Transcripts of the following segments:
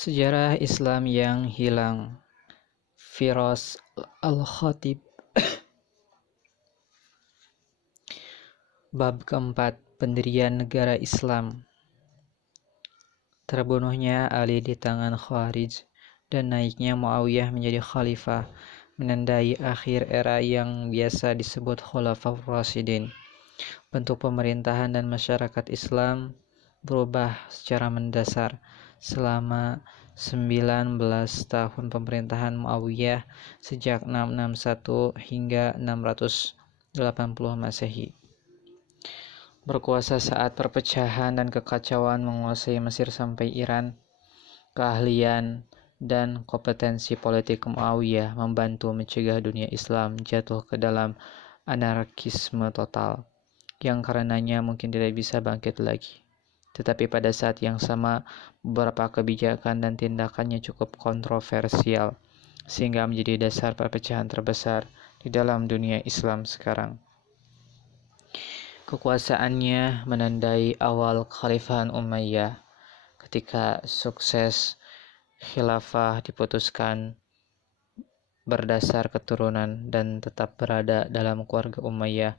Sejarah Islam yang hilang. Firas Al-Khatib. Bab keempat, pendirian negara Islam. Terbunuhnya Ali di tangan Khawarij dan naiknya Muawiyah menjadi khalifah menandai akhir era yang biasa disebut Khulafaur Rasyidin. Bentuk pemerintahan dan masyarakat Islam berubah secara mendasar selama 19 tahun pemerintahan Muawiyah sejak 661 hingga 680 Masehi. Berkuasa saat perpecahan dan kekacauan menguasai Mesir sampai Iran, keahlian dan kompetensi politik Muawiyah membantu mencegah dunia Islam jatuh ke dalam anarkisme total, yang karenanya mungkin tidak bisa bangkit lagi. Tetapi pada saat yang sama, beberapa kebijakan dan tindakannya cukup kontroversial, sehingga menjadi dasar perpecahan terbesar di dalam dunia Islam sekarang. Kekuasaannya menandai awal kekhalifahan Umayyah, ketika sukses khilafah diputuskan berdasar keturunan dan tetap berada dalam keluarga Umayyah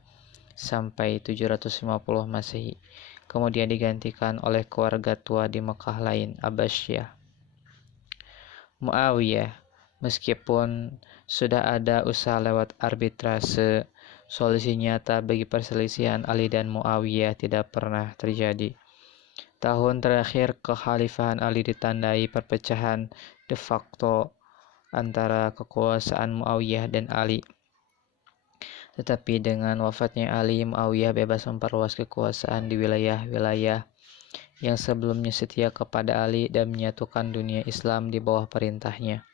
sampai 750 Masehi, kemudian digantikan oleh keluarga tua di Mekah lain, Abbasiyah. Muawiyah, meskipun sudah ada usaha lewat arbitrase, solusi nyata bagi perselisihan Ali dan Muawiyah tidak pernah terjadi. Tahun terakhir kekhalifahan Ali ditandai perpecahan de facto antara kekuasaan Muawiyah dan Ali. Tetapi dengan wafatnya Ali, Muawiyah bebas memperluas kekuasaan di wilayah-wilayah yang sebelumnya setia kepada Ali dan menyatukan dunia Islam di bawah perintahnya.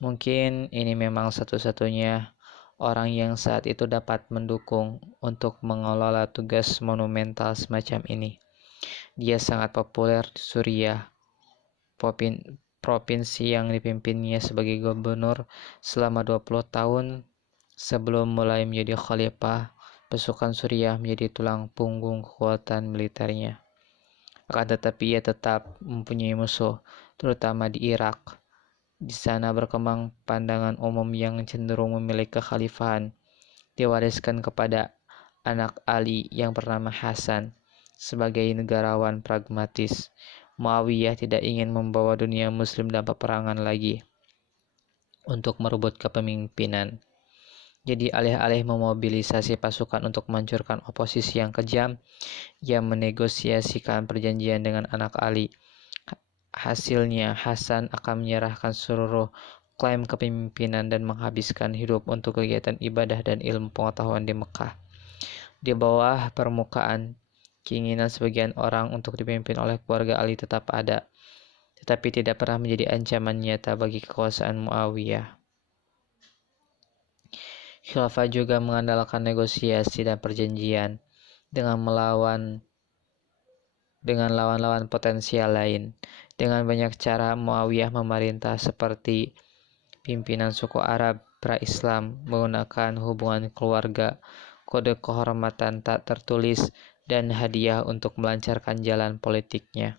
Mungkin ini memang satu-satunya orang yang saat itu dapat mendukung untuk mengelola tugas monumental semacam ini. Dia sangat populer di Suriah, provinsi yang dipimpinnya sebagai gubernur selama 20 tahun. Sebelum mulai menjadi khalifah, pasukan Suriah menjadi tulang punggung kekuatan militernya. Akan tetapi ia tetap mempunyai musuh, terutama di Irak. Di sana berkembang pandangan umum yang cenderung memilih kekhalifahan diwariskan kepada anak Ali yang bernama Hasan. Sebagai negarawan pragmatis, Muawiyah tidak ingin membawa dunia muslim dalam peperangan lagi untuk merebut kepemimpinan. Jadi alih-alih memobilisasi pasukan untuk menghancurkan oposisi yang kejam, ia menegosiasikan perjanjian dengan anak Ali. Hasilnya, Hasan akan menyerahkan seluruh klaim kepemimpinan dan menghabiskan hidup untuk kegiatan ibadah dan ilmu pengetahuan di Mekah. Di bawah permukaan, keinginan sebagian orang untuk dipimpin oleh keluarga Ali tetap ada, tetapi tidak pernah menjadi ancaman nyata bagi kekuasaan Muawiyah. Khilafah juga mengandalkan negosiasi dan perjanjian dengan lawan-lawan potensial lain. Dengan banyak cara, Muawiyah memerintah seperti pimpinan suku Arab pra-Islam, menggunakan hubungan keluarga, kode kehormatan tak tertulis, dan hadiah untuk melancarkan jalan politiknya.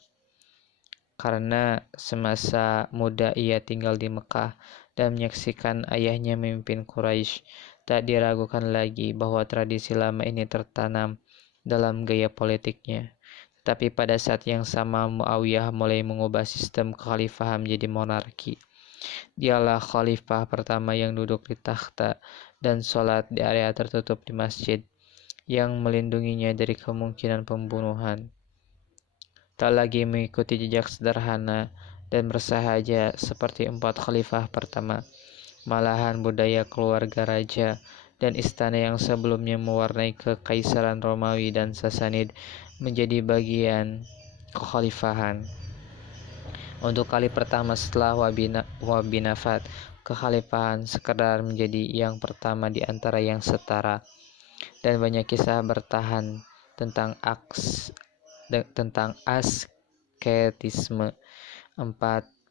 Karena semasa muda ia tinggal di Mekah dan menyaksikan ayahnya memimpin Quraisy, tak diragukan lagi bahwa tradisi lama ini tertanam dalam gaya politiknya. Tetapi pada saat yang sama, Muawiyah mulai mengubah sistem kekhalifahan menjadi monarki. Dialah khalifah pertama yang duduk di takhta dan sholat di area tertutup di masjid, yang melindunginya dari kemungkinan pembunuhan. Tak lagi mengikuti jejak sederhana dan bersahaja seperti 4 khalifah pertama. Malahan budaya keluarga raja dan istana yang sebelumnya mewarnai kekaisaran Romawi dan Sasanid menjadi bagian kekhalifahan. Untuk kali pertama setelah wabinafat, kekhalifahan sekedar menjadi yang pertama di antara yang setara, dan banyak kisah bertahan tentang asketisme 4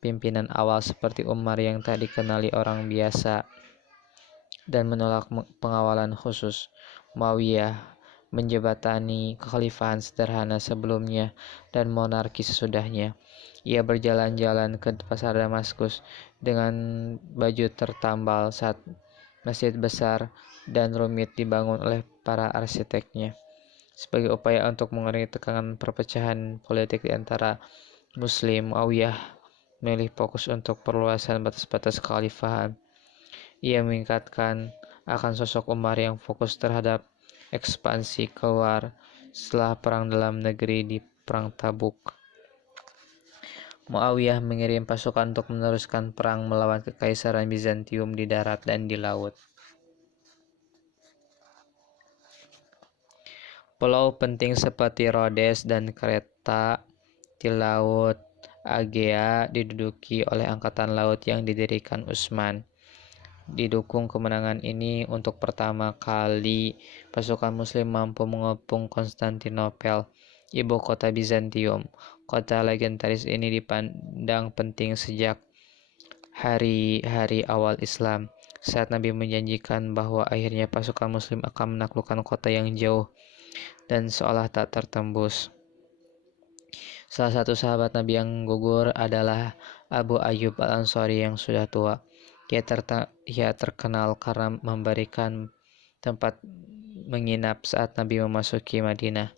pimpinan awal seperti Umar yang tak dikenali orang biasa dan menolak pengawalan khusus. Muawiyah menjebatani kekhalifahan sederhana sebelumnya dan monarki sesudahnya. Ia berjalan-jalan ke pasar Damaskus dengan baju tertambal saat masjid besar dan rumit dibangun oleh para arsiteknya. Sebagai upaya untuk mengurangi tekanan perpecahan politik di antara Muslim, Muawiyah memilih fokus untuk perluasan batas-batas kekhalifahan. Ia mengingatkan akan sosok Umar yang fokus terhadap ekspansi keluar setelah perang dalam negeri di Perang Tabuk. Muawiyah mengirim pasukan untuk meneruskan perang melawan Kekaisaran Bizantium di darat dan di laut. Pulau penting seperti Rhodes dan Kreta di Laut Aegea diduduki oleh angkatan laut yang didirikan Utsman. Didukung kemenangan ini, untuk pertama kali pasukan Muslim mampu mengepung Konstantinopel, ibu kota Bizantium. Kota legendaris ini dipandang penting sejak hari-hari awal Islam, saat Nabi menjanjikan bahwa akhirnya pasukan Muslim akan menaklukkan kota yang jauh dan seolah tak tertembus. Salah satu sahabat Nabi yang gugur adalah Abu Ayyub Al-Ansari yang sudah tua. Ia terkenal karena memberikan tempat menginap saat Nabi memasuki Madinah.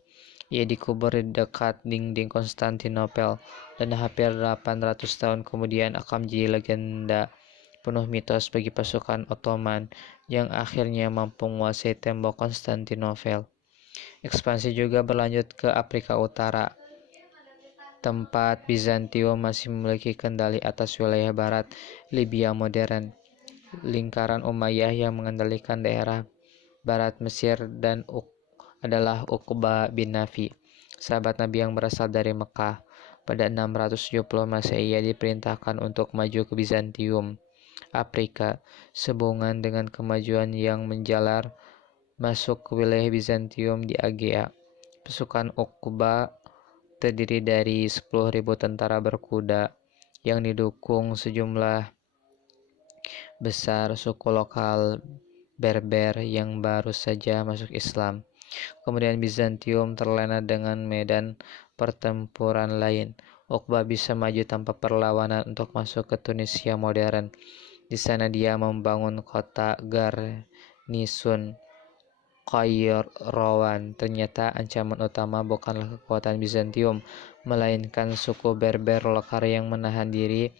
Ia dikubur di dekat dinding Konstantinopel dan hampir 800 tahun kemudian akan menjadi legenda penuh mitos bagi pasukan Ottoman yang akhirnya mampu menguasai tembok Konstantinopel. Ekspansi juga berlanjut ke Afrika Utara, tempat Bizantium masih memiliki kendali atas wilayah barat Libya modern. Lingkaran Umayyah yang mengendalikan daerah barat Mesir dan adalah Uqbah bin Nafi, sahabat Nabi yang berasal dari Mekah. Pada 670 Masehi ia diperintahkan untuk maju ke Bizantium, Afrika, sehubungan dengan kemajuan yang menjalar masuk ke wilayah Bizantium di Aegea. Pasukan Uqbah terdiri dari 10.000 tentara berkuda yang didukung sejumlah besar suku lokal Berber yang baru saja masuk Islam. Kemudian Bizantium terlena dengan medan pertempuran lain. Uqbah bisa maju tanpa perlawanan untuk masuk ke Tunisia modern. Di sana dia membangun kota garnison Qayrawan. Ternyata ancaman utama bukanlah kekuatan Bizantium, melainkan suku Berber lokal yang menahan diri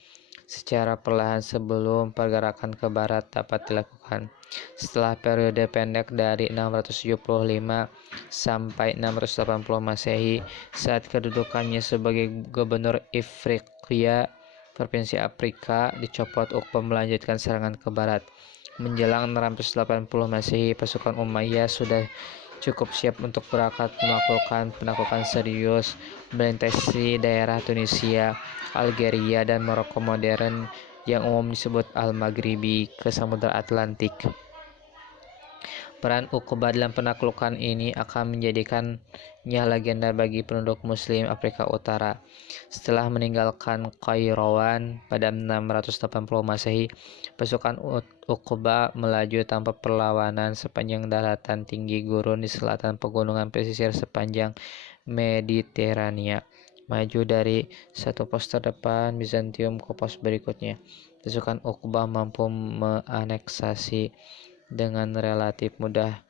secara perlahan sebelum pergerakan ke barat dapat dilakukan. Setelah periode pendek dari 675 sampai 680 Masehi, saat kedudukannya sebagai gubernur Ifriqiya, provinsi Afrika, dicopot, Uqbah melanjutkan serangan ke barat. Menjelang 680 Masehi, pasukan Umayyah sudah cukup siap untuk berangkat melakukan penaklukan serius, melintasi daerah Tunisia, Algeria, dan Maroko modern yang umum disebut Al-Maghribi ke Samudra Atlantik. Peran Uqbah dalam penaklukan ini akan menjadikannya legenda bagi penduduk Muslim Afrika Utara. Setelah meninggalkan Qayrawan pada 680 Masehi, pasukan Uqbah melaju tanpa perlawanan sepanjang daratan tinggi gurun di selatan pegunungan pesisir sepanjang Mediterania. Maju dari satu pos terdepan Bizantium ke pos berikutnya, pasukan Uqbah mampu menganeksasi dengan relatif mudah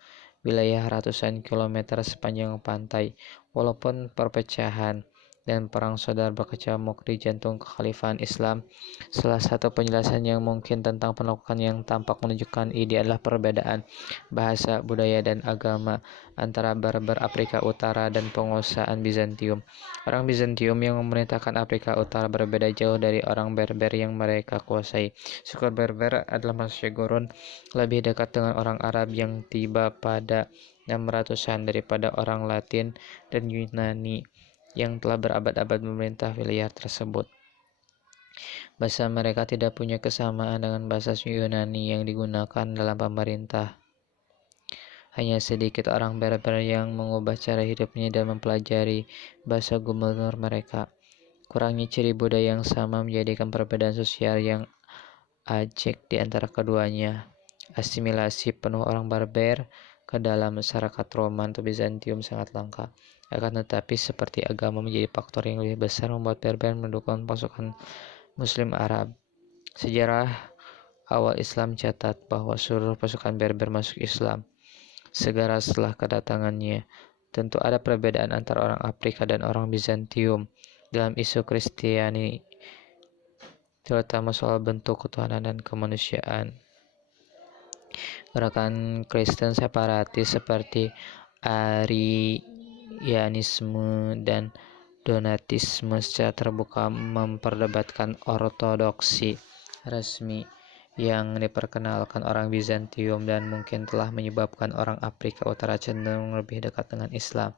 wilayah ratusan kilometer sepanjang pantai. Walaupun perpecahan dan perang saudara berkecamuk di jantung kekhalifahan Islam, salah satu penjelasan yang mungkin tentang penaklukan yang tampak menunjukkan ide adalah perbedaan bahasa, budaya, dan agama antara Berber Afrika Utara dan penguasaan Bizantium. Orang Bizantium yang memerintahkan Afrika Utara berbeda jauh dari orang Berber yang mereka kuasai. Suku Berber adalah manusia gurun, lebih dekat dengan orang Arab yang tiba pada 600-an daripada orang Latin dan Yunani yang telah berabad-abad memerintah wilayah tersebut. Bahasa mereka tidak punya kesamaan dengan bahasa Yunani yang digunakan dalam pemerintah. Hanya sedikit orang Berber yang mengubah cara hidupnya dan mempelajari bahasa gubernur mereka. Kurangnya ciri budaya yang sama menjadikan perbedaan sosial yang ajek di antara keduanya. Asimilasi penuh orang Berber ke dalam masyarakat Roman atau Bizantium sangat langka. Akan tetapi seperti agama menjadi faktor yang lebih besar membuat Berber mendukung pasukan Muslim Arab. Sejarah awal Islam catat bahwa seluruh pasukan Berber masuk Islam segera setelah kedatangannya. Tentu ada perbedaan antara orang Afrika dan orang Bizantium dalam isu Kristiani, terutama soal bentuk ketuhanan dan kemanusiaan. Gerakan Kristen separatis seperti Arianisme dan Donatisme secara terbuka memperdebatkan ortodoksi resmi yang diperkenalkan orang Bizantium dan mungkin telah menyebabkan orang Afrika Utara cenderung lebih dekat dengan Islam.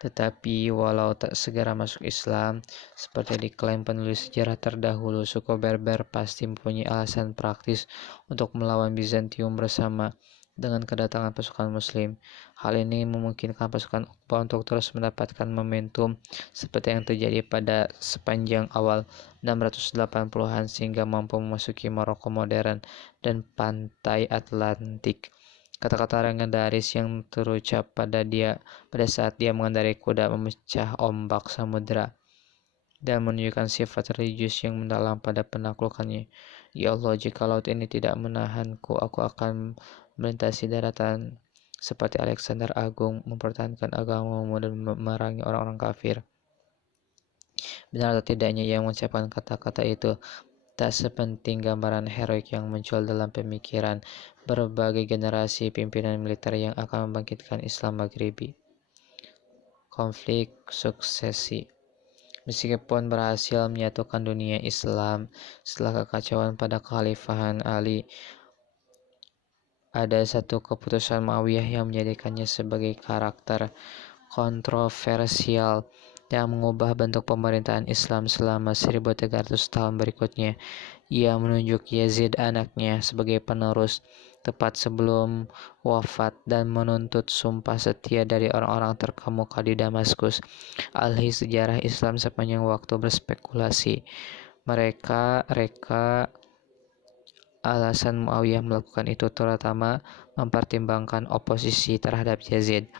Tetapi walau tak segera masuk Islam, seperti diklaim penulis sejarah terdahulu, suku Berber pasti mempunyai alasan praktis untuk melawan Bizantium bersama dengan kedatangan pasukan Muslim. Hal ini memungkinkan pasukan Uqba untuk terus mendapatkan momentum seperti yang terjadi pada sepanjang awal 680-an sehingga mampu memasuki Maroko modern dan pantai Atlantik. Kata-kata legendaris yang terucap pada saat dia mengendarai kuda memecah ombak samudera dan menunjukkan sifat religius yang mendalam pada penaklukannya. Ya Allah, jika laut ini tidak menahanku, aku akan melintasi daratan seperti Alexander Agung, mempertahankan agamamu dan memerangi orang-orang kafir. Benar atau tidaknya ia mengucapkan kata-kata itu tak sepenting gambaran heroik yang muncul dalam pemikiran berbagai generasi pimpinan militer yang akan membangkitkan Islam Maghribi. Konflik suksesi. Meskipun berhasil menyatukan dunia Islam setelah kekacauan pada kekhalifahan Ali, ada satu keputusan Muawiyah yang menjadikannya sebagai karakter kontroversial yang mengubah bentuk pemerintahan Islam selama 1300 tahun berikutnya. Ia menunjuk Yazid anaknya sebagai penerus tepat sebelum wafat dan menuntut sumpah setia dari orang-orang terkemuka di Damaskus. Ahli sejarah Islam sepanjang waktu berspekulasi mereka alasan Muawiyah melakukan itu terutama mempertimbangkan oposisi terhadap Yazid.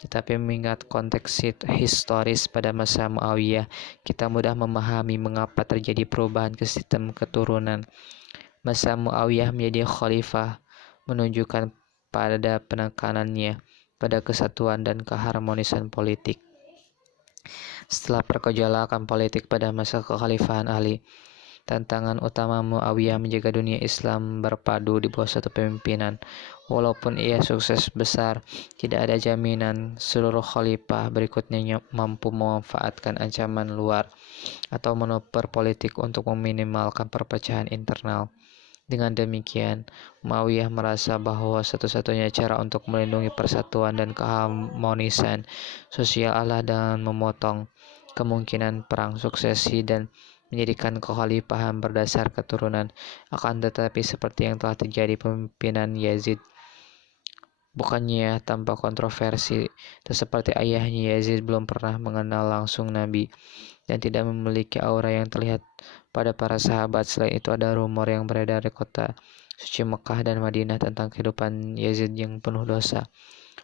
Tetapi mengingat konteks historis pada masa Muawiyah, kita mudah memahami mengapa terjadi perubahan ke sistem keturunan. Masa Muawiyah menjadi khalifah menunjukkan pada penekanannya pada kesatuan dan keharmonisan politik. Setelah pergolakan politik pada masa kekhalifahan Ali, tantangan utama Muawiyah menjaga dunia Islam berpadu di bawah satu pemimpinan. Walaupun ia sukses besar, tidak ada jaminan seluruh khalifah berikutnya mampu memanfaatkan ancaman luar atau manuver politik untuk meminimalkan perpecahan internal. Dengan demikian, Muawiyah merasa bahwa satu-satunya cara untuk melindungi persatuan dan keharmonisan sosial adalah dengan memotong kemungkinan perang suksesi dan menjadikan kekhalifahan berdasar keturunan. Akan tetapi seperti yang telah terjadi pemimpinan Yazid, bukannya tanpa kontroversi, seperti ayahnya Yazid belum pernah mengenal langsung Nabi dan tidak memiliki aura yang terlihat pada para sahabat. Selain itu ada rumor yang beredar di kota suci Mekah dan Madinah tentang kehidupan Yazid yang penuh dosa,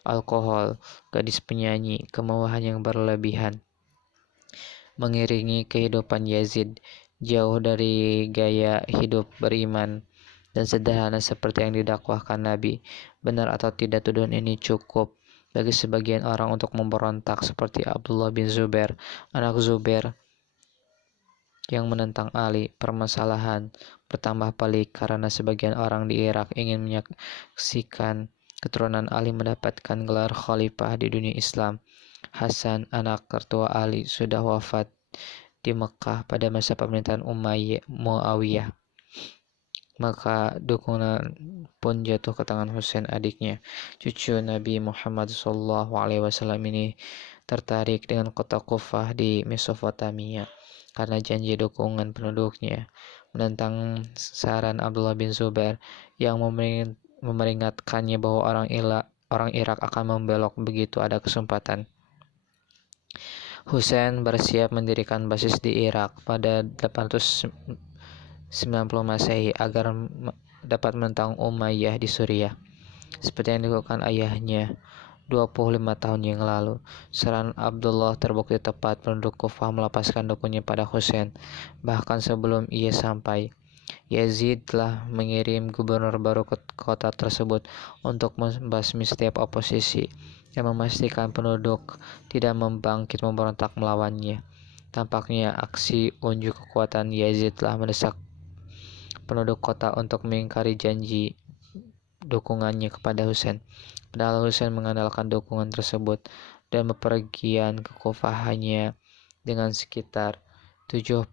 alkohol, gadis penyanyi, kemewahan yang berlebihan mengiringi kehidupan Yazid, jauh dari gaya hidup beriman dan sederhana seperti yang didakwahkan Nabi. Benar atau tidak, tuduhan ini cukup bagi sebagian orang untuk memberontak seperti Abdullah bin Zubair, anak Zubair yang menentang Ali. Permasalahan bertambah pelik karena sebagian orang di Irak ingin menyaksikan keturunan Ali mendapatkan gelar khalifah di dunia Islam. Hasan, anak tertua Ali, sudah wafat di Mekah pada masa pemerintahan Muawiyah. Maka dukungan pun jatuh ke tangan Husain, adiknya. Cucu Nabi Muhammad SAW ini tertarik dengan kota Kufah di Mesopotamia karena janji dukungan penduduknya menentang saran Abdullah bin Zubair yang memperingatkannya bahwa orang Irak akan membelok begitu ada kesempatan. Husain bersiap mendirikan basis di Irak pada 890 Masehi agar dapat menentang Umayyah di Suriah. seperti yang dilakukan ayahnya 25 tahun yang lalu. Serangan Abdullah terbukti tepat. Penduduk Kufah melepaskan dukunnya pada Husain. Bahkan sebelum ia sampai, Yazid telah mengirim gubernur baru ke kota tersebut untuk membasmi setiap oposisi dan memastikan penduduk tidak membangkit memberontak melawannya. Tampaknya aksi unjuk kekuatan Yazid telah mendesak penduduk kota untuk mengingkari janji dukungannya kepada Husain. Padahal Husain mengandalkan dukungan tersebut dan bepergian ke Kufah hanya dengan sekitar 70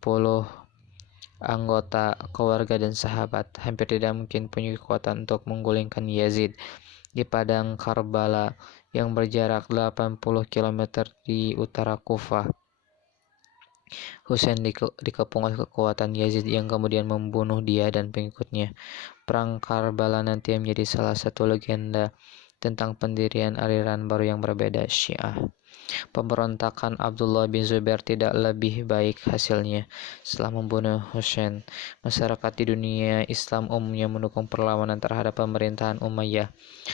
anggota keluarga dan sahabat. Hampir tidak mungkin punya kekuatan untuk menggulingkan Yazid di padang Karbala yang berjarak 80 km di utara Kufah. Husain dikepung oleh kekuatan Yazid yang kemudian membunuh dia dan pengikutnya. Perang Karbala nanti menjadi salah satu legenda tentang pendirian aliran baru yang berbeda, Syiah. Pemberontakan Abdullah bin Zubair tidak lebih baik hasilnya. Setelah membunuh Husain, masyarakat di dunia Islam umumnya mendukung perlawanan terhadap pemerintahan Umayyah.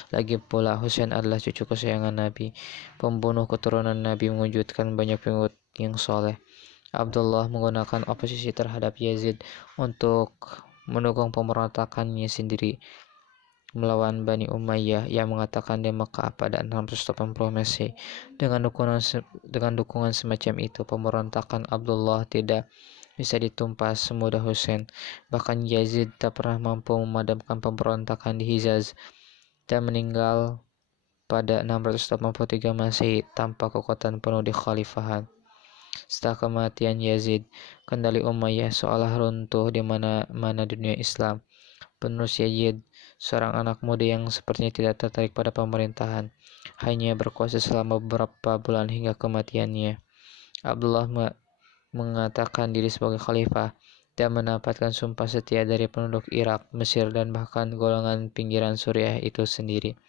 Lagi pula, Husain adalah cucu kesayangan Nabi. Pembunuh keturunan Nabi mewujudkan banyak pengikut yang soleh. Abdullah menggunakan oposisi terhadap Yazid untuk mendukung pemberontakannya sendiri melawan Bani Umayyah yang mengatakan di Mekah pada 680 Masehi. Dengan dukungan semacam itu, pemberontakan Abdullah tidak bisa ditumpas semudah Husain. Bahkan Yazid tak pernah mampu memadamkan pemberontakan di Hijaz dan meninggal pada 683 Masehi tanpa kekuatan penuh di khalifahan. Setelah kematian Yazid, kendali Umayyah seolah runtuh di mana-mana dunia Islam. Penerus Yazid, seorang anak muda yang sepertinya tidak tertarik pada pemerintahan, hanya berkuasa selama beberapa bulan hingga kematiannya. Abdullah mengatakan diri sebagai khalifah dan mendapatkan sumpah setia dari penduduk Irak, Mesir, dan bahkan golongan pinggiran Suriah itu sendiri.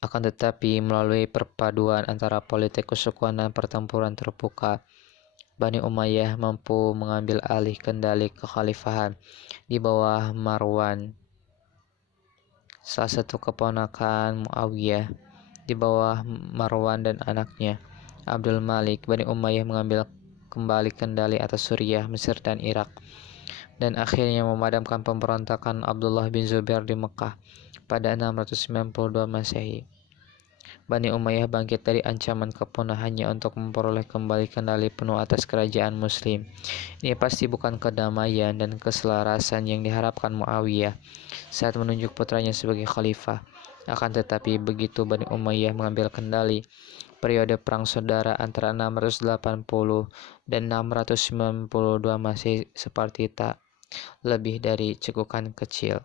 Akan tetapi melalui perpaduan antara politik kesukuan dan pertempuran terbuka, Bani Umayyah mampu mengambil alih kendali kekhalifahan di bawah Marwan, salah satu keponakan Muawiyah. Di bawah Marwan dan anaknya Abdul Malik, Bani Umayyah mengambil kembali kendali atas Suriah, Mesir, dan Irak, dan akhirnya memadamkan pemberontakan Abdullah bin Zubair di Mekah pada 692 Masehi. Bani Umayyah bangkit dari ancaman kepunahannya untuk memperoleh kembali kendali penuh atas kerajaan Muslim. Ini pasti bukan kedamaian dan keselarasan yang diharapkan Muawiyah saat menunjuk putranya sebagai khalifah. Akan tetapi begitu Bani Umayyah mengambil kendali, periode perang saudara antara 680 dan 692 masih seperti tak lebih dari cekukan kecil.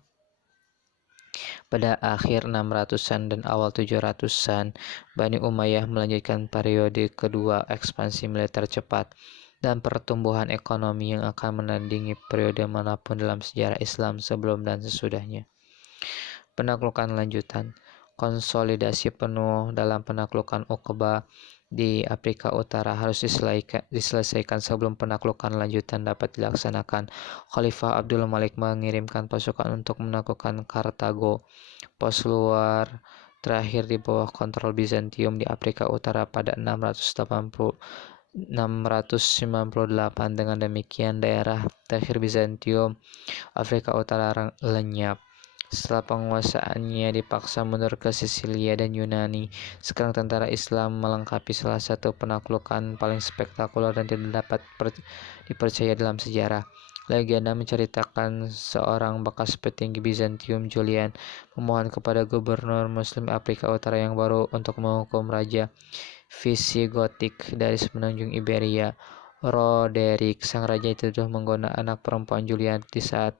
Pada akhir 600-an dan awal 700-an, Bani Umayyah melanjutkan periode kedua ekspansi militer cepat dan pertumbuhan ekonomi yang akan menandingi periode manapun dalam sejarah Islam sebelum dan sesudahnya. Penaklukan lanjutan. Konsolidasi penuh dalam penaklukan Uqbah di Afrika Utara harus diselesaikan sebelum penaklukan lanjutan dapat dilaksanakan. Khalifah Abdul Malik mengirimkan pasukan untuk menaklukkan Kartago, pos luar terakhir di bawah kontrol Bizantium di Afrika Utara pada 698. Dengan demikian daerah terakhir Bizantium Afrika Utara lenyap. Setelah penguasaannya dipaksa mundur ke Sisilia dan Yunani, sekarang tentara Islam melengkapi salah satu penaklukan paling spektakuler dan tidak dapat dipercaya dalam sejarah. Legenda menceritakan seorang bekas petinggi Bizantium, Julian, memohon kepada gubernur Muslim Afrika Utara yang baru untuk menghukum raja Visigotik dari semenanjung Iberia, Roderick. Sang raja itu sudah menggoda anak perempuan Julian di saat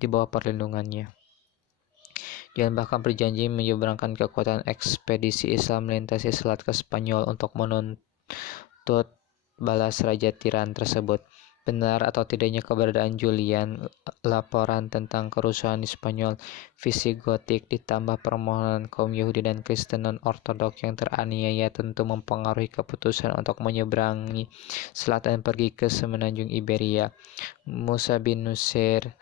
di bawah perlindungannya. Julian bahkan berjanji menyeberangkan kekuatan ekspedisi Islam melintasi selat ke Spanyol untuk menuntut balas raja tiran tersebut. benar atau tidaknya keberadaan Julian, laporan tentang kerusuhan di Spanyol Visigotik ditambah permohonan kaum Yahudi dan Kristen non-Ortodok yang teraniaya tentu mempengaruhi keputusan untuk menyeberangi selat dan pergi ke semenanjung Iberia. Musa bin Nusair,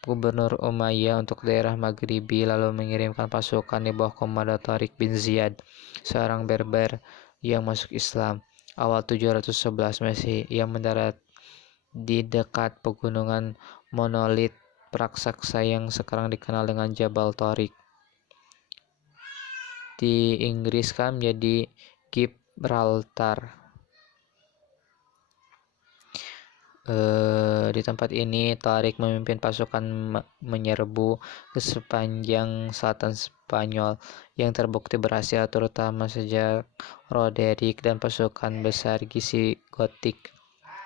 gubernur Umayyah untuk daerah Maghribi, lalu mengirimkan pasukan di bawah komando Tariq bin Ziyad, seorang Berber yang masuk Islam awal 711 Masehi, yang mendarat di dekat pegunungan monolit raksasa yang sekarang dikenal dengan Jabal Tariq. Di Inggris kan menjadi Gibraltar. Di tempat ini Tariq memimpin pasukan menyerbu ke sepanjang selatan Spanyol yang terbukti berhasil, terutama sejak Roderick dan pasukan besar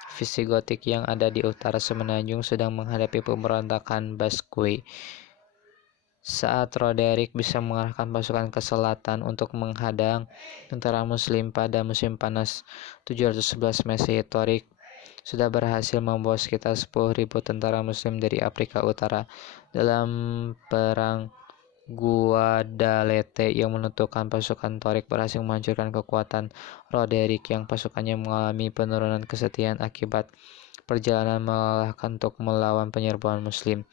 Visigotik yang ada di utara semenanjung sedang menghadapi pemberontakan Basque. Saat Roderick bisa mengarahkan pasukan ke selatan untuk menghadang tentara Muslim pada musim panas 711 Masehi, Tariq sudah berhasil membawa sekitar 10.000 tentara Muslim dari Afrika Utara dalam perang Guadalete yang menentukan. Pasukan Tariq berhasil menghancurkan kekuatan Roderick yang pasukannya mengalami penurunan kesetiaan akibat perjalanan melelahkan untuk melawan penyerbuan Muslim.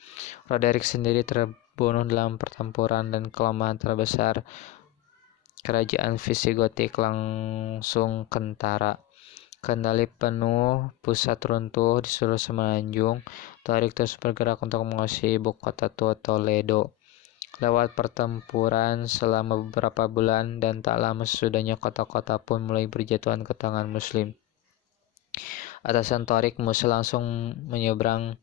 Roderick sendiri terbunuh dalam pertempuran dan kelemahan terbesar kerajaan Visigotik langsung kentara. Kendali penuh, pusat runtuh di seluruh semenanjung. Tariq terus bergerak untuk menguasai ibu kota tua Toledo. Lewat pertempuran selama beberapa bulan dan tak lama sesudahnya kota-kota pun mulai berjatuhan ke tangan Muslim. Atasan Tariq, Musa, langsung menyeberang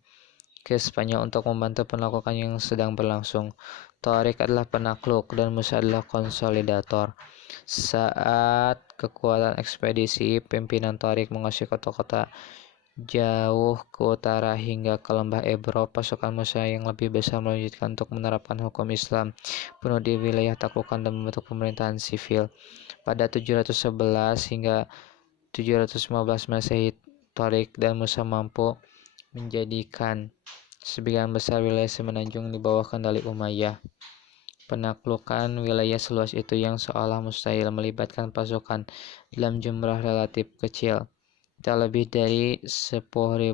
ke Spanyol untuk membantu penaklukan yang sedang berlangsung. Tariq adalah penakluk dan Musa adalah konsolidator. Saat kekuatan ekspedisi, pimpinan Tariq menguasai kota-kota jauh ke utara hingga ke lembah Ebro. Pasukan Musa yang lebih besar melanjutkan untuk menerapkan hukum Islam penuh di wilayah taklukan dan membentuk pemerintahan sivil. Pada 711 hingga 715 Masehi, Tariq dan Musa mampu menjadikan sebagian besar wilayah semenanjung di bawah kendali Umayyah. Penaklukan wilayah seluas itu yang seolah mustahil melibatkan pasukan dalam jumlah relatif kecil, tak lebih dari 10.000, 20.000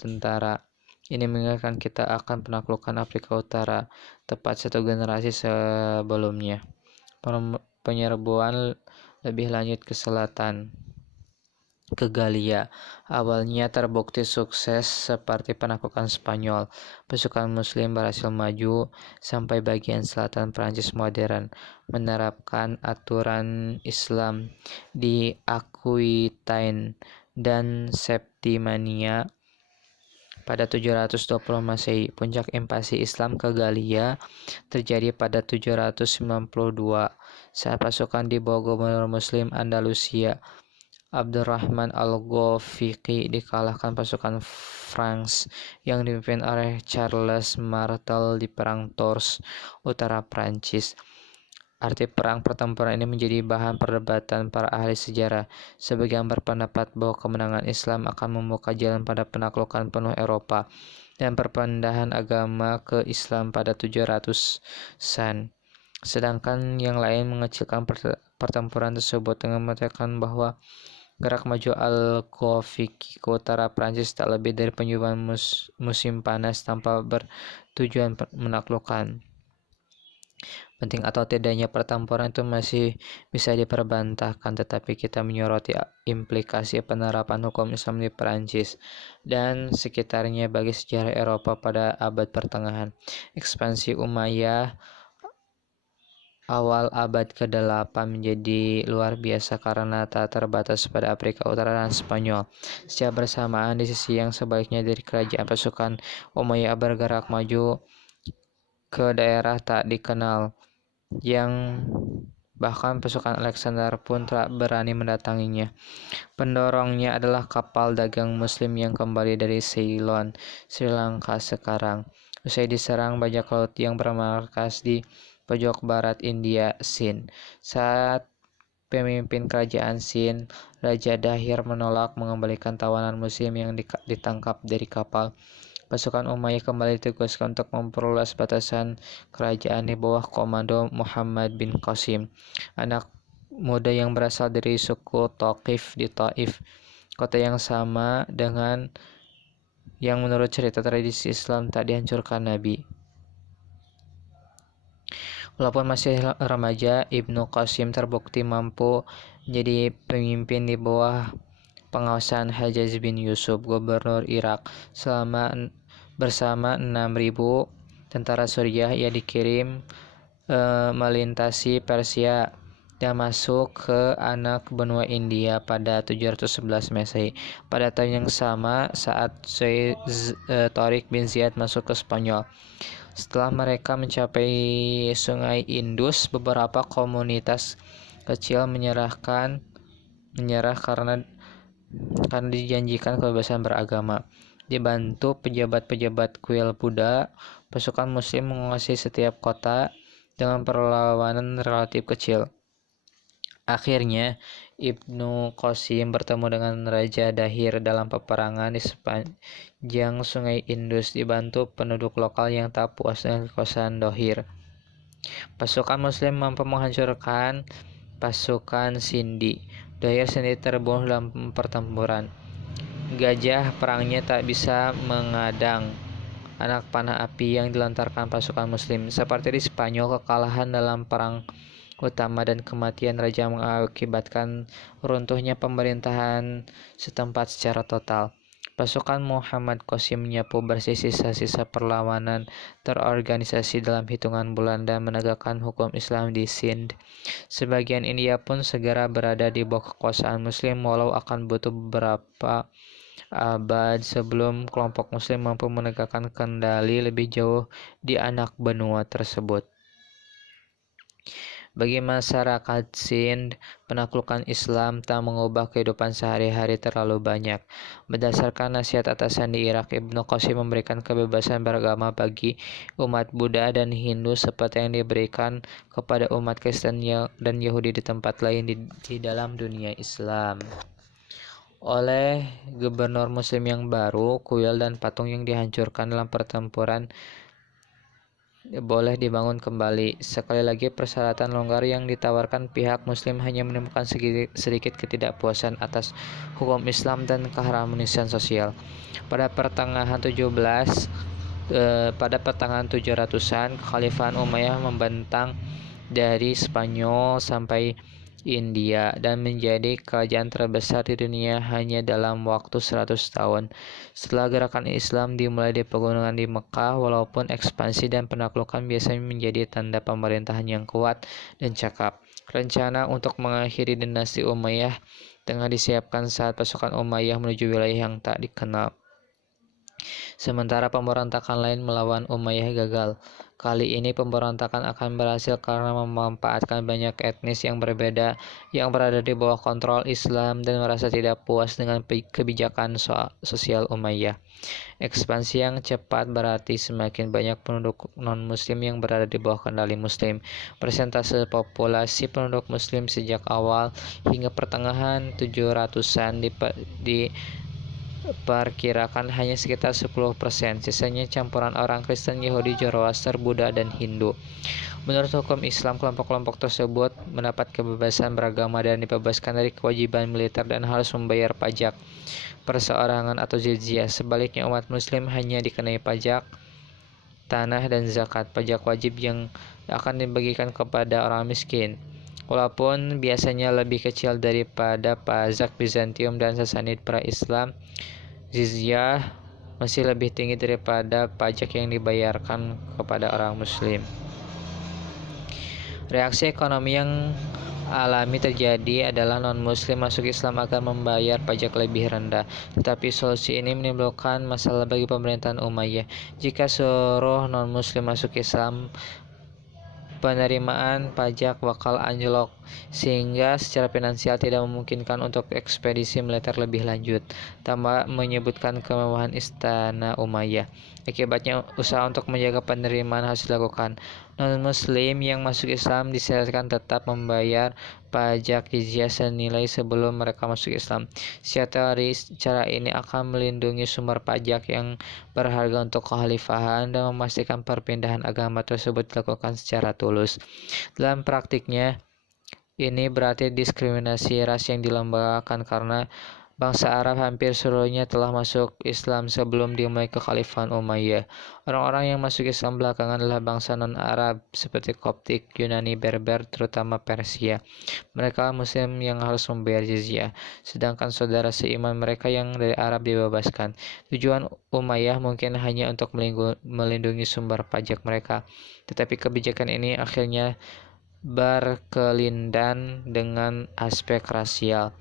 tentara. Ini mengingatkan kita akan penaklukan Afrika Utara tepat satu generasi sebelumnya. Penyerbuan lebih lanjut ke selatan, ke Galia, awalnya terbukti sukses seperti penaklukan Spanyol. Pasukan Muslim berhasil maju sampai bagian selatan Prancis modern, menerapkan aturan Islam di Aquitaine dan Septimania. Pada 720 Masehi, puncak invasi Islam ke Galia terjadi pada 792 saat pasukan di bawah gubernur Muslim Andalusia Abdurrahman al-Ghafiqi dikalahkan pasukan Franks yang dipimpin oleh Charles Martel di Perang Tours, utara Prancis. Arti perang pertempuran ini menjadi bahan perdebatan para ahli sejarah. Sebagian berpendapat bahwa kemenangan Islam akan membuka jalan pada penaklukan penuh Eropa dan perpindahan agama ke Islam pada 700-an. Sedangkan yang lain mengecilkan pertempuran tersebut dengan mengatakan bahwa gerak maju Al-Ghafiqi ke utara Prancis tak lebih dari penyuapan musim panas tanpa bertujuan menaklukkan. Penting atau tidaknya pertempuran itu masih bisa diperbantahkan, tetapi kita menyoroti implikasi penerapan hukum Islam di Prancis dan sekitarnya bagi sejarah Eropa pada abad pertengahan. Ekspansi Umayyah awal abad ke-8 menjadi luar biasa karena tak terbatas pada Afrika Utara dan Spanyol. Secara bersamaan, di sisi yang sebaliknya dari kerajaan, pasukan Umayyah bergerak maju ke daerah tak dikenal, yang bahkan pasukan Alexander pun tak berani mendatanginya. Pendorongnya adalah kapal dagang Muslim yang kembali dari Ceylon, Sri Lanka sekarang. Usai diserang bajak laut yang bermarkas di pojok barat India, Sind. Saat pemimpin kerajaan Sind, Raja Dahir menolak mengembalikan tawanan muslim yang ditangkap dari kapal. Pasukan Umayyah kembali ditugaskan untuk memperluas batasan kerajaan di bawah komando Muhammad bin Qasim, anak muda yang berasal dari suku Thaqif di Taif, kota yang sama dengan yang menurut cerita tradisi Islam tak dihancurkan Nabi. Walaupun masih remaja, Ibnu Qasim terbukti mampu menjadi pemimpin di bawah pengawasan Hajjaj bin Yusuf, gubernur Irak. Bersama 6.000 tentara Suriah, ia dikirim melintasi Persia dan masuk ke anak benua India pada 711 Masehi. Pada tahun yang sama, saat Tariq bin Ziyad masuk ke Spanyol. Setelah mereka mencapai Sungai Indus, beberapa komunitas kecil menyerah karena dijanjikan kebebasan beragama. Dibantu pejabat-pejabat kuil Buddha, pasukan muslim menguasai setiap kota dengan perlawanan relatif kecil. Akhirnya, Ibnu Qasim bertemu dengan Raja Dahir dalam peperangan di sepanjang Sungai Indus, dibantu penduduk lokal yang tak puas dengan kekuasaan Dahir. Pasukan muslim mampu menghancurkan pasukan Sindi. Dahir sendiri terbunuh dalam pertempuran. Gajah perangnya tak bisa mengadang anak panah api yang dilontarkan pasukan muslim. Seperti di Spanyol, kekalahan dalam perang utama dan kematian raja mengakibatkan runtuhnya pemerintahan setempat secara total. Pasukan Muhammad Qasim menyapu bersih sisa-sisa perlawanan terorganisasi dalam hitungan bulan dan menegakkan hukum Islam di Sind. Sebagian India pun segera berada di bawah kekuasaan muslim, walau akan butuh beberapa abad sebelum kelompok muslim mampu menegakkan kendali lebih jauh di anak benua tersebut. Bagi masyarakat Sind, penaklukan Islam tak mengubah kehidupan sehari-hari terlalu banyak. Berdasarkan nasihat atasan di Irak, Ibnu Qasim memberikan kebebasan beragama bagi umat Buddha dan Hindu seperti yang diberikan kepada umat Kristen dan Yahudi di tempat lain di dalam dunia Islam. Oleh gubernur muslim yang baru, kuil dan patung yang dihancurkan dalam pertempuran boleh dibangun kembali. Sekali lagi, persyaratan longgar yang ditawarkan pihak muslim hanya menimbulkan sedikit ketidakpuasan atas hukum Islam dan keharmonisan sosial. Pada pertengahan 700-an, Kekhalifahan Umayyah membentang dari Spanyol sampai India dan menjadi kerajaan terbesar di dunia hanya dalam waktu 100 tahun. Setelah gerakan Islam dimulai di pegunungan di Mekah, walaupun ekspansi dan penaklukan biasanya menjadi tanda pemerintahan yang kuat dan cakap, rencana untuk mengakhiri dinasti Umayyah tengah disiapkan saat pasukan Umayyah menuju wilayah yang tak dikenal. Sementara pemberontakan lain melawan Umayyah gagal. Kali ini pemberontakan akan berhasil karena memanfaatkan banyak etnis yang berbeda yang berada di bawah kontrol Islam dan merasa tidak puas dengan kebijakan sosial Umayyah. Ekspansi yang cepat berarti semakin banyak penduduk non-muslim yang berada di bawah kendali muslim. Persentase populasi penduduk muslim sejak awal hingga pertengahan 700-an diperkirakan hanya sekitar 10%. Sisanya campuran orang Kristen, Yahudi, Zoroaster, Buddha, dan Hindu. Menurut hukum Islam, kelompok-kelompok tersebut mendapat kebebasan beragama dan dibebaskan dari kewajiban militer dan harus membayar pajak perseorangan atau jizyah. Sebaliknya, umat muslim hanya dikenai pajak tanah dan zakat, pajak wajib yang akan dibagikan kepada orang miskin. Walaupun biasanya lebih kecil daripada pajak Bizantium dan Sasanid pra-Islam, jizyah masih lebih tinggi daripada pajak yang dibayarkan kepada orang muslim. Reaksi ekonomi yang alami terjadi adalah non-muslim masuk Islam akan membayar pajak lebih rendah. Tetapi solusi ini menimbulkan masalah bagi pemerintahan Umayyah. Jika seluruh non-muslim masuk Islam, penerimaan pajak bakal anjlok, sehingga secara finansial tidak memungkinkan untuk ekspedisi militer lebih lanjut. Tambah menyebutkan kemewahan istana Umayyah. Akibatnya, usaha untuk menjaga penerimaan harus dilakukan. Non-Muslim yang masuk Islam disyaratkan tetap membayar pajak jizyah senilai sebelum mereka masuk Islam. Secara teoris, cara ini akan melindungi sumber pajak yang berharga untuk kekhalifahan dan memastikan perpindahan agama tersebut dilakukan secara tulus. Dalam praktiknya, ini berarti diskriminasi ras yang dilembagakan karena bangsa Arab hampir seluruhnya telah masuk Islam sebelum dimulai kekhalifahan Umayyah. Orang-orang yang masuk Islam belakangan adalah bangsa non-Arab seperti Koptik, Yunani, Berber, terutama Persia. Mereka Muslim yang harus membayar jizyah, sedangkan saudara seiman mereka yang dari Arab dibebaskan. Tujuan Umayyah mungkin hanya untuk melindungi sumber pajak mereka, tetapi kebijakan ini akhirnya berkelindan dengan aspek rasial,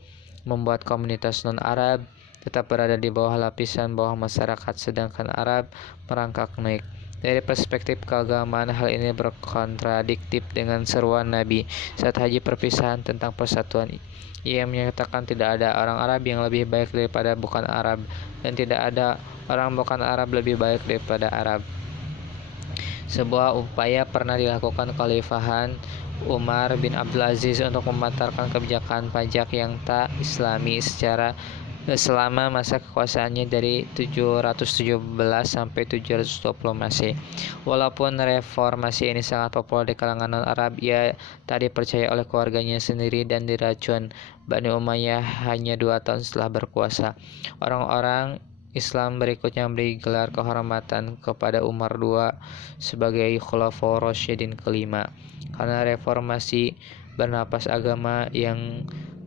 membuat komunitas non-Arab tetap berada di bawah lapisan bawah masyarakat, sedangkan Arab merangkak naik. Dari perspektif keagamaan, hal ini berkontradiktif dengan seruan Nabi saat haji perpisahan tentang persatuan. Ia menyatakan tidak ada orang Arab yang lebih baik daripada bukan Arab, dan tidak ada orang bukan Arab lebih baik daripada Arab. Sebuah upaya pernah dilakukan Khalifahan Umar bin Abdul Aziz untuk membatalkan kebijakan pajak yang tak Islami selama masa kekuasaannya dari 717 sampai 720 Masehi. Walaupun reformasi ini sangat populer di kalangan non-Arab, ia tak dipercaya oleh keluarganya sendiri dan diracun Bani Umayyah hanya 2 tahun setelah berkuasa. Orang-orang Islam berikutnya memberi gelar kehormatan kepada Umar II sebagai Khulafaur Rasyidin kelima karena reformasi bernapas agama yang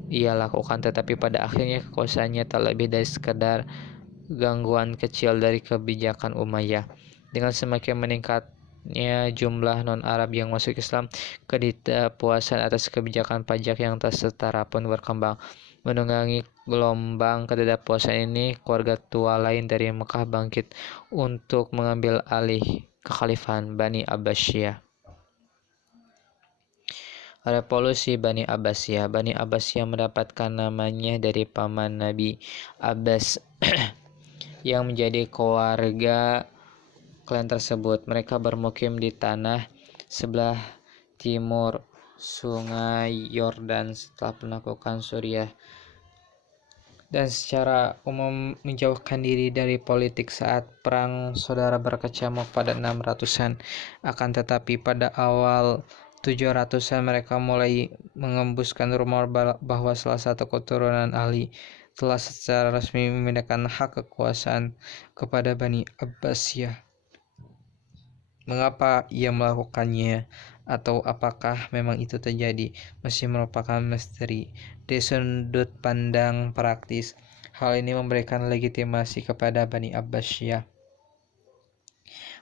ia lakukan, tetapi pada akhirnya kekuasaannya tak lebih dari sekadar gangguan kecil dari kebijakan Umayyah. Dengan semakin meningkatnya jumlah non-Arab yang masuk Islam, ketidakpuasan atas kebijakan pajak yang tak setara pun berkembang. Menunggangi gelombang ketidakpuasan ini, keluarga tua lain dari Mekah bangkit untuk mengambil alih kekhalifahan Bani Abbasiyah. Revolusi Bani Abbasiyah. Bani Abbasiyah mendapatkan namanya dari paman Nabi Abbas yang menjadi keluarga klan tersebut. Mereka bermukim di tanah sebelah timur Sungai Yordan setelah penaklukan Suriah dan secara umum menjauhkan diri dari politik saat perang saudara berkecamuk pada 600-an. Akan tetapi pada awal 700-an mereka mulai mengembuskan rumor bahwa salah satu keturunan Ali telah secara resmi memindahkan hak kekuasaan kepada Bani Abbasiyah. Mengapa ia melakukannya, atau apakah memang itu terjadi, masih merupakan misteri. Dari sudut pandang praktis, hal ini memberikan legitimasi kepada Bani Abbasiyah.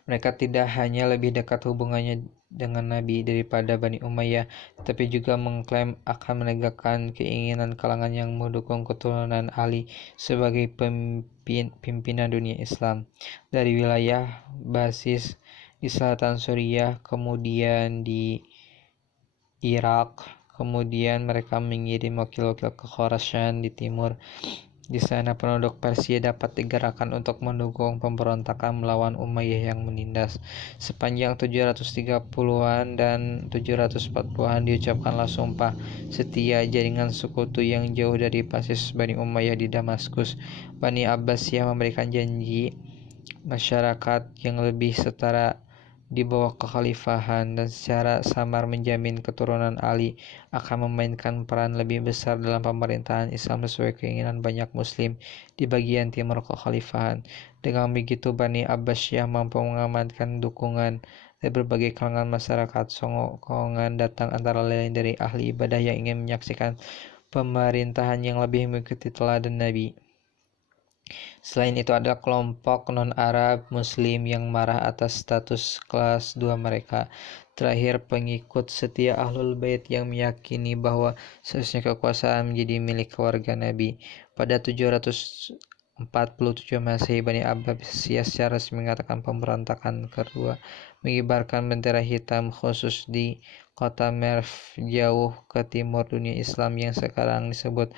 Mereka tidak hanya lebih dekat hubungannya dengan Nabi daripada Bani Umayyah, tetapi juga mengklaim akan menegakkan keinginan kalangan yang mendukung keturunan Ali sebagai pimpinan dunia Islam. Dari wilayah basis di selatan Suriah, kemudian di Irak, kemudian mereka mengirim wakil-wakil ke Khurasan di timur. Di sana penduduk Persia dapat digerakkan untuk mendukung pemberontakan melawan Umayyah yang menindas. Sepanjang 730-an dan 740-an diucapkanlah sumpah setia jaringan sekutu yang jauh dari basis Bani Umayyah di Damaskus. Bani Abbasiyah memberikan janji masyarakat yang lebih setara di bawah kekhalifahan dan secara samar menjamin keturunan Ali akan memainkan peran lebih besar dalam pemerintahan Islam sesuai keinginan banyak Muslim di bagian timur kekhalifahan. Dengan begitu, Bani Abbasiyah mampu mengamankan dukungan dari berbagai kalangan masyarakat. Sokongan datang antara lain dari ahli ibadah yang ingin menyaksikan pemerintahan yang lebih mengikuti teladan Nabi. Selain itu ada kelompok non-Arab Muslim yang marah atas status kelas 2 mereka. Terakhir, pengikut setia Ahlul Bait yang meyakini bahwa seharusnya kekuasaan menjadi milik keluarga Nabi. Pada 747 Masehi, Bani Abbasiyah secara resmi mengatakan pemberontakan kedua, mengibarkan bendera hitam khusus di kota Merv jauh ke timur dunia Islam yang sekarang disebut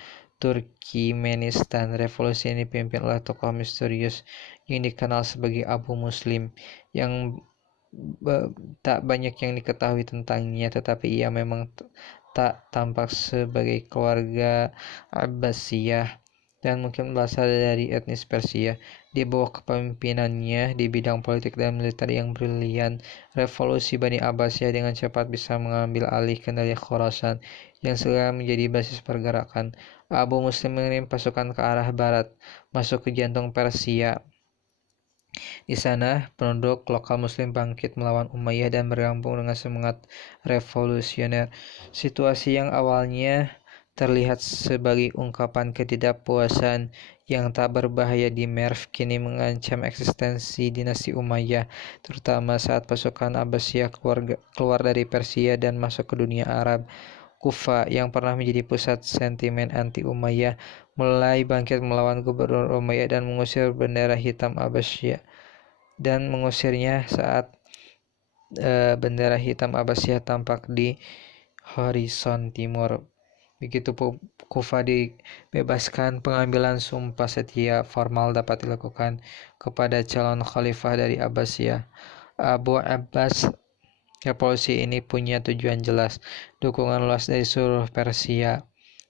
Turkmenistan. Revolusi ini dipimpin oleh tokoh misterius yang dikenal sebagai Abu Muslim yang tak banyak yang diketahui tentangnya, tetapi ia memang tak tampak sebagai keluarga Abbasiyah dan mungkin berasal dari etnis Persia. Di bawah kepemimpinannya di bidang politik dan militer yang brilian, revolusi Bani Abbasiyah dengan cepat bisa mengambil alih kendali Khorasan yang segera menjadi basis pergerakan. Abu Muslim mengirim pasukan ke arah barat, masuk ke jantung Persia. Di sana, penduduk lokal Muslim bangkit melawan Umayyah dan bergabung dengan semangat revolusioner. Situasi yang awalnya terlihat sebagai ungkapan ketidakpuasan yang tak berbahaya di Merv kini mengancam eksistensi dinasti Umayyah, terutama saat pasukan Abbasiyah keluar dari Persia dan masuk ke dunia Arab. Kufa yang pernah menjadi pusat sentimen anti Umayyah mulai bangkit melawan gubernur Umayyah dan mengusir bendera hitam Abbasiyah saat bendera hitam Abbasiyah tampak di horizon timur. Begitu Kufa dibebaskan, pengambilan sumpah setia formal dapat dilakukan kepada calon khalifah dari Abbasiyah, Abu Abbas. Revolusi ini punya tujuan jelas, dukungan luas dari seluruh Persia.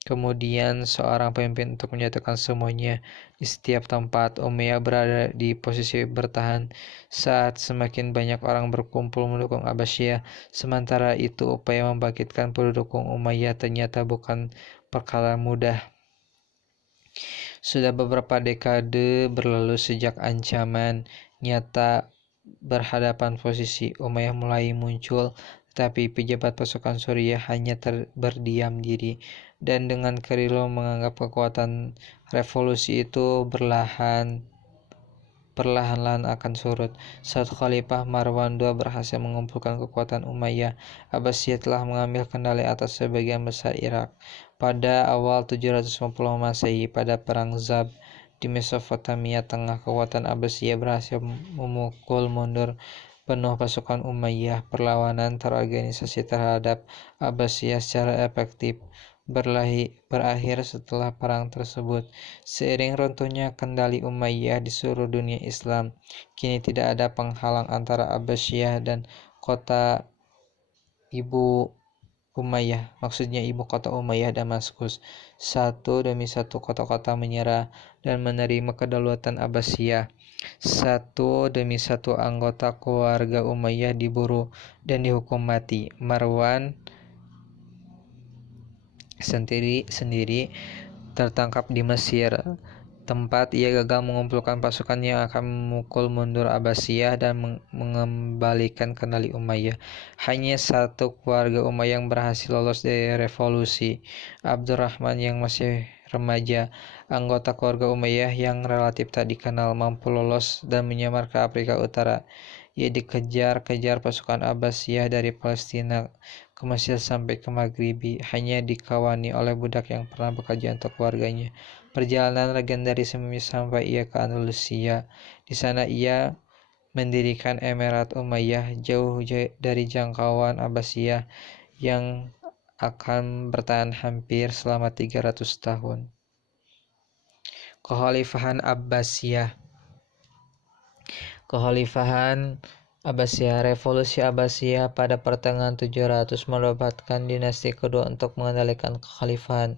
Kemudian seorang pemimpin untuk menyatukan semuanya di setiap tempat. Umayyah berada di posisi bertahan saat semakin banyak orang berkumpul mendukung Abbasiyah. Sementara itu upaya membangkitkan pendukung Umayyah ternyata bukan perkara mudah. Sudah beberapa dekade berlalu sejak ancaman nyata berhadapan posisi Umayyah mulai muncul, tetapi pejabat pasukan Suriah hanya berdiam diri dan dengan keliru menganggap kekuatan revolusi itu perlahan-lahan akan surut. Saat Khalifah Marwan II berhasil mengumpulkan kekuatan Umayyah, Abbasiyah telah mengambil kendali atas sebagian besar Irak. Pada awal 750 Masehi, pada Perang Zab di Mesopotamia Tengah, kekuatan Abbasiyah berhasil memukul mundur penuh pasukan Umayyah. Perlawanan terorganisasi terhadap Abbasiyah secara efektif berakhir setelah perang tersebut. Seiring runtuhnya kendali Umayyah di seluruh dunia Islam, kini tidak ada penghalang antara Abbasiyah dan kota ibu kota Umayyah Damaskus. Satu demi satu kota-kota menyerah dan menerima kedaulatan Abbasiyah. Satu demi satu anggota keluarga Umayyah diburu dan dihukum mati. Marwan sendiri tertangkap di Mesir, tempat ia gagal mengumpulkan pasukan yang akan memukul mundur Abbasiyah dan mengembalikan kendali Umayyah. Hanya satu keluarga Umayyah yang berhasil lolos dari revolusi, Abdurrahman yang masih remaja. Anggota keluarga Umayyah yang relatif tak dikenal mampu lolos dan menyamar ke Afrika Utara. Ia dikejar-kejar pasukan Abbasiyah dari Palestina ke Mesir sampai ke Maghribi, hanya dikawani oleh budak yang pernah bekerja untuk keluarganya. Perjalanan legendaris sampai ia ke Andalusia. Di sana ia mendirikan Emirat Umayyah jauh dari jangkauan Abbasiyah yang akan bertahan hampir selama 300 tahun. Kekhalifahan Abbasiyah. Revolusi Abbasiyah pada pertengahan 700 mendapatkan dinasti kedua untuk mengendalikan kekhalifahan.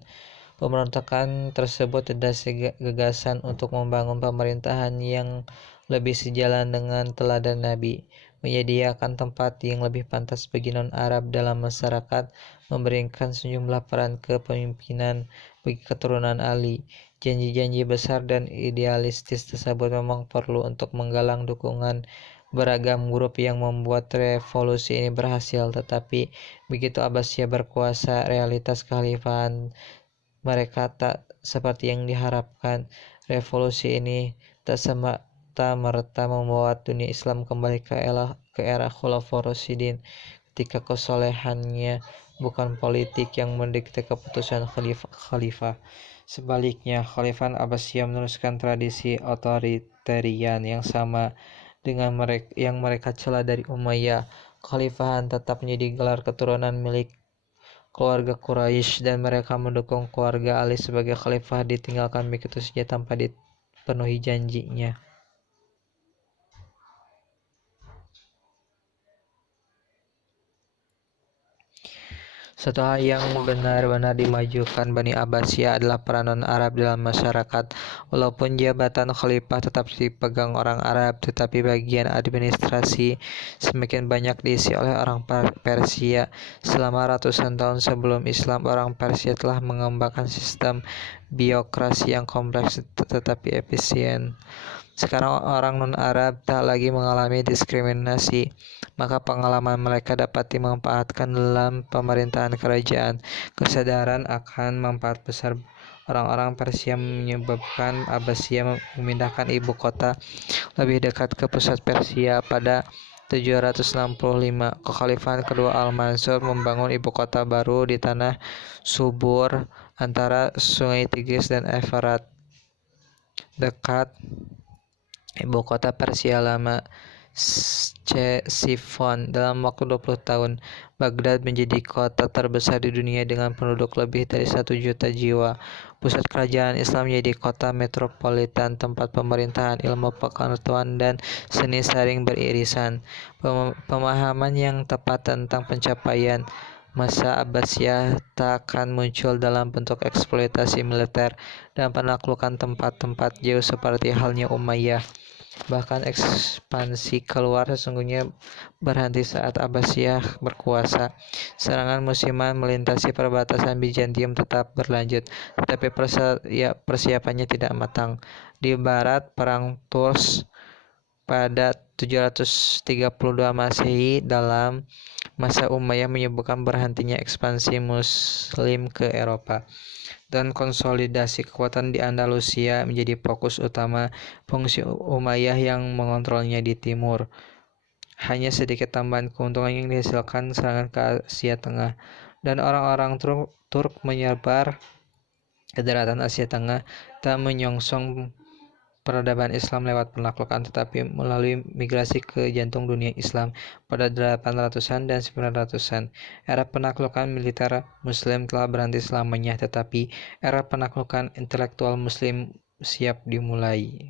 Pemberontakan tersebut didasari gagasan untuk membangun pemerintahan yang lebih sejalan dengan teladan Nabi, menyediakan tempat yang lebih pantas bagi non-Arab dalam masyarakat, memberikan sejumlah peran kepemimpinan bagi keturunan Ali. Janji-janji besar dan idealistis tersebut memang perlu untuk menggalang dukungan beragam grup yang membuat revolusi ini berhasil, tetapi begitu Abbasiyah berkuasa, realitas kekhalifahan mereka tak seperti yang diharapkan. Revolusi ini tak semata-merta membawa dunia Islam kembali ke era Khulafaur Rasyidin, ketika kesolehannya bukan politik yang mendikte keputusan khalifah. Sebaliknya, Khalifah Abbasiyah meneruskan tradisi otoritarian yang sama dengan yang mereka cela dari Umayyah. Kekhalifahan tetap menjadi gelar keturunan milik keluarga Quraisy dan mereka mendukung keluarga Ali sebagai khalifah ditinggalkan begitu saja tanpa dipenuhi janjinya. Satu hal yang benar-benar dimajukan Bani Abbasiyah adalah peran non-Arab dalam masyarakat. Walaupun jabatan khalifah tetap dipegang orang Arab, tetapi bagian administrasi semakin banyak diisi oleh orang Persia. Selama ratusan tahun sebelum Islam, orang Persia telah mengembangkan sistem birokrasi yang kompleks tetapi efisien. Sekarang orang non-Arab tak lagi mengalami diskriminasi, maka pengalaman mereka dapat dimanfaatkan dalam pemerintahan kerajaan. Kesadaran akan manfaat besar orang-orang Persia menyebabkan Abbasiyah memindahkan ibu kota lebih dekat ke pusat Persia pada 765. Kekhalifahan kedua Al-Mansur membangun ibu kota baru di tanah subur antara Sungai Tigris dan Efrat, dekat ibu kota Persia lama, Ctesiphon. Dalam waktu 20 tahun, Baghdad menjadi kota terbesar di dunia dengan penduduk lebih dari 1 juta jiwa. Pusat kerajaan Islam menjadi kota metropolitan, tempat pemerintahan, ilmu pengetahuan, dan seni saling beririsan. Pemahaman yang tepat tentang pencapaian masa Abbasiyah tak akan muncul dalam bentuk eksploitasi militer dan penaklukan tempat-tempat jauh seperti halnya Umayyah. Bahkan ekspansi keluar sesungguhnya berhenti saat Abbasiyah berkuasa. Serangan musiman melintasi perbatasan Bizantium tetap berlanjut, tetapi persiapannya tidak matang. Di barat, perang Tours pada 732 Masehi dalam masa Umayyah menyebabkan berhentinya ekspansi Muslim ke Eropa, dan konsolidasi kekuatan di Andalusia menjadi fokus utama. Fungsi Umayyah yang mengontrolnya di timur. Hanya sedikit tambahan keuntungan yang dihasilkan serangan ke Asia Tengah, dan orang-orang Turk menyebar ke daratan Asia Tengah, tak menyongsong peradaban Islam lewat penaklukan, tetapi melalui migrasi ke jantung dunia Islam pada 800-an dan 900-an. Era penaklukan militer Muslim telah berhenti selamanya, tetapi era penaklukan intelektual Muslim siap dimulai.